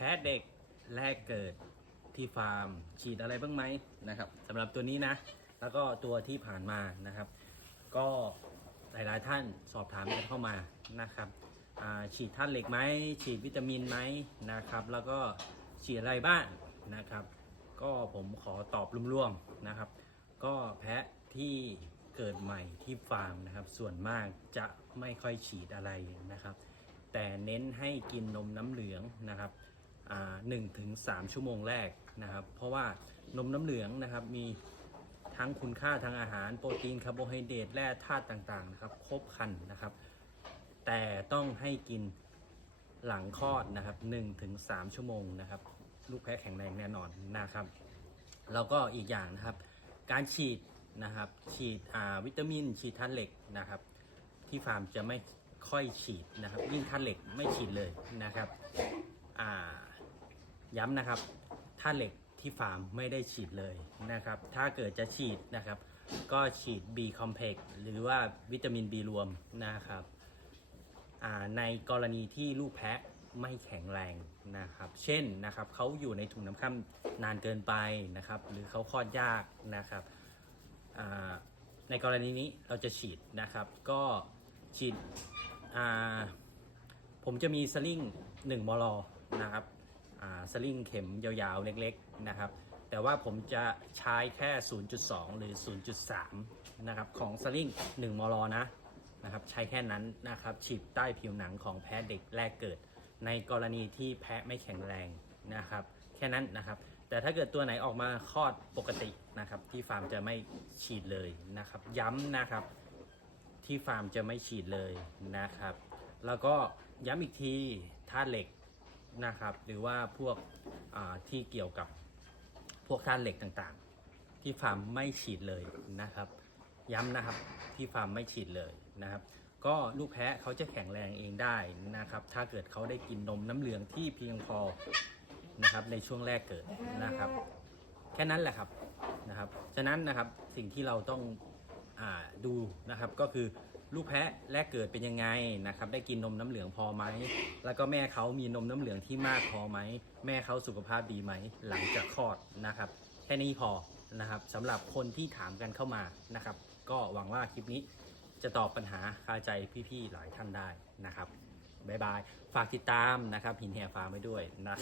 พ้เด็กแรกเกิดที่ฟาร์ม ฉีดอะไรบ้างไหมนะครับสำหรับตัวนี้นะ แล้วก็ตัวที่ผ่านมานะครับ ก็หลายๆท่านสอบถามกันเข้ามานะครับฉีดท่านเหล็กไหมฉีดวิตามินไหมนะครับ แล้วก็ฉีดอะไรบ้างนะครับ ก็ผมขอตอบรวมๆนะครับ ก็แพะที่เกิดใหม่ที่ฟาร์มนะครับ ส่วนมากจะไม่ค่อยฉีดอะไรนะครับ แต่เน้นให้กินนมน้ำเหลืองนะครับ หนึ่งถึงสามชั่วโมงแรกนะครับ เพราะว่านมน้ำเหลืองนะครับมีทั้งคุณค่าทางอาหารโปรตีนคาร์โบไฮเดรตแร่ธาตุต่างๆนะครับครบคันนะครับ แต่ต้องให้กินหลังคลอดนะครับ1ถึง3ชั่วโมงนะครับ ลูกแพะแข็งแรงแน่นอนนะครับ แล้วก็อีกอย่างนะครับ การฉีดนะครับ ฉีดวิตามิน ฉีดธาตุเหล็กนะครับ ที่ฟาร์มจะไม่ค่อยฉีดนะครับ ยิ่งธาตุเหล็กไม่ฉีดเลยนะครับอ่า ย้ำนะครับธาตุเหล็กที่ฟาร์มไม่ได้ฉีดเลยนะครับ ถ้าเกิดจะฉีดนะครับ ก็ฉีด B complex หรือว่าวิตามิน B รวมนะครับในกรณีที่ลูกแพะไม่แข็งแรงนะครับ เช่นนะครับเขาอยู่ในถุงน้ำข้ามนานเกินไปนะครับ หรือเขาคลอดยากนะครับในกรณีนี้เราจะฉีดนะครับ ก็ฉีดผมจะมีสลิง1มลนะครับ สลิงเข็มยาวๆ เล็กๆนะครับ แต่ว่าผมจะใช้แค่ 0.2 หรือ 0.3 นะครับ ของสลิง1มลนะนะครับ ใช้แค่นั้นนะครับ ฉีดใต้ผิวหนังของแพะเด็กแรกเกิด ในกรณีที่แพะไม่แข็งแรงนะครับ แค่นั้นนะครับ แต่ถ้าเกิดตัวไหนออกมาคลอดปกตินะครับ ที่ฟาร์มจะไม่ฉีดเลยนะครับ ย้ำนะครับ ที่ฟาร์มจะไม่ฉีดเลยนะครับ แล้วก็ย้ำอีกทีธาตุเหล็ก นะครับ หรือว่าพวกที่เกี่ยวกับพวกธาตุเหล็กต่างๆ ที่ฟาร์มไม่ฉีดเลยนะครับ ย้ำนะครับที่ฟาร์มไม่ฉีดเลยนะครับ ก็ลูกแพะเขาจะแข็งแรงเองได้นะครับ ถ้าเกิดเขาได้กินนมน้ำเหลืองที่เพียงพอนะครับในช่วงแรกเกิดนะครับ แค่นั้นแหละครับนะครับ ฉะนั้นนะครับสิ่งที่เราต้องอดูนะครับก็คือ ลูกแพะแรกเกิดเป็นยังไงนะครับ ได้กินนมน้ำเหลืองพอไหม แล้วก็แม่เขามีนมน้ำเหลืองที่มากพอไหม แม่เขาสุขภาพดีไหม หลังจากคลอดนะครับ แค่นี้พอนะครับสำหรับคนที่ถามกันเข้ามานะครับ ก็หวังว่าคลิปนี้จะตอบปัญหาคาใจพี่ๆหลายท่านได้นะครับบ๊ายบาย ฝากติดตามนะครับหินแห่ฟาร์มไว้ด้วยนะ